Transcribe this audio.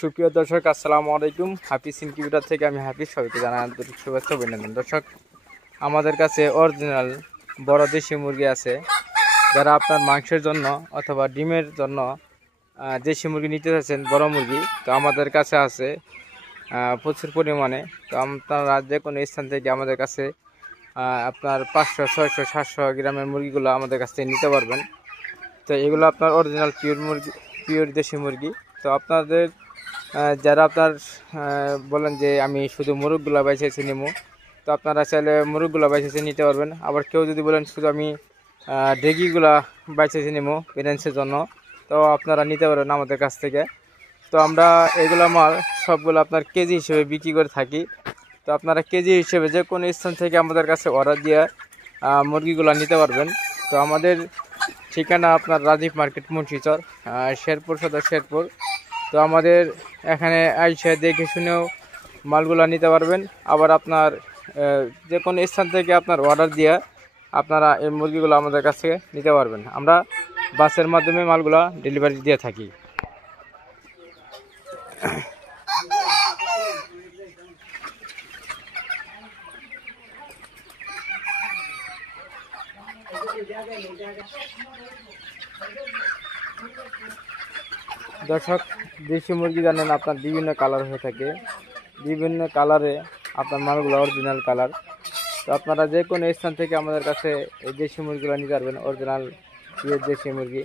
সুপ্রিয় দর্শক, আসসালামু আলাইকুম। হাফিজ ইনকিউবেটর থেকে আমি হাফিজ, সবাইকে জানাই আন্তরিক শুভেচ্ছা অভিনন্দন। দর্শক, আমাদের কাছে অরিজিনাল বড় দেশি মুরগি আছে। যারা আপনার মাংসের জন্য অথবা ডিমের জন্য দেশি মুরগি নিতে চাচ্ছেন, বড় মুরগি, তো আমাদের কাছে আছে প্রচুর পরিমাণে। তো আপনারা যে কোনো স্থান থেকে আমাদের কাছে আপনার 500, 600, 700 গ্রামের মুরগিগুলো আমাদের কাছ থেকে নিতে পারবেন। তো এগুলো আপনার অরিজিনাল পিওর মুরগি, পিওর দেশি মুরগি। তো আপনাদের যারা আপনার বলেন যে আমি শুধু মুরগগুলো বাইছেছি নিমু, তো আপনারা চাইলে মুরগগুলো বাইছেছে নিতে পারবেন। আবার কেউ যদি বলেন শুধু আমি ডেগিগুলা বাইছেছি নিমু প্রেগন্যান্সির জন্য, তো আপনারা নিতে পারবেন আমাদের কাছ থেকে। তো আমরা এগুলো মাল সবগুলো আপনার কেজি হিসেবে বিক্রি করে থাকি। তো আপনারা কেজি হিসেবে যে কোনো স্থান থেকে আমাদের কাছে অর্ডার দিয়ে মুরগিগুলো নিতে পারবেন। তো আমাদের ঠিকানা আপনার রাজীব মার্কেট, মুন্সিচর, শেরপুর সদর, শেরপুর। তো আমাদের এখানে আইসা দেখে শুনেও মালগুলো নিতে পারবেন। আবার আপনার যে কোনো স্থান থেকে আপনার অর্ডার দিয়ে আপনারা এই মুরগিগুলো আমাদের কাছ থেকে নিতে পারবেন। আমরা বাসের মাধ্যমে মালগুলো ডেলিভারি দিয়ে থাকি। দর্শক, দেশি মুরগি জানেন আপনার বিভিন্ন কালার হয়ে থাকে, বিভিন্ন কালারে আপনার মালগুলো অরিজিনাল কালার। তো আপনারা যে কোনো স্থান থেকে আমাদের কাছে এই দেশি মুরগিগুলো নিতে পারবেন, অরিজিনাল পিওর দেশি মুরগি।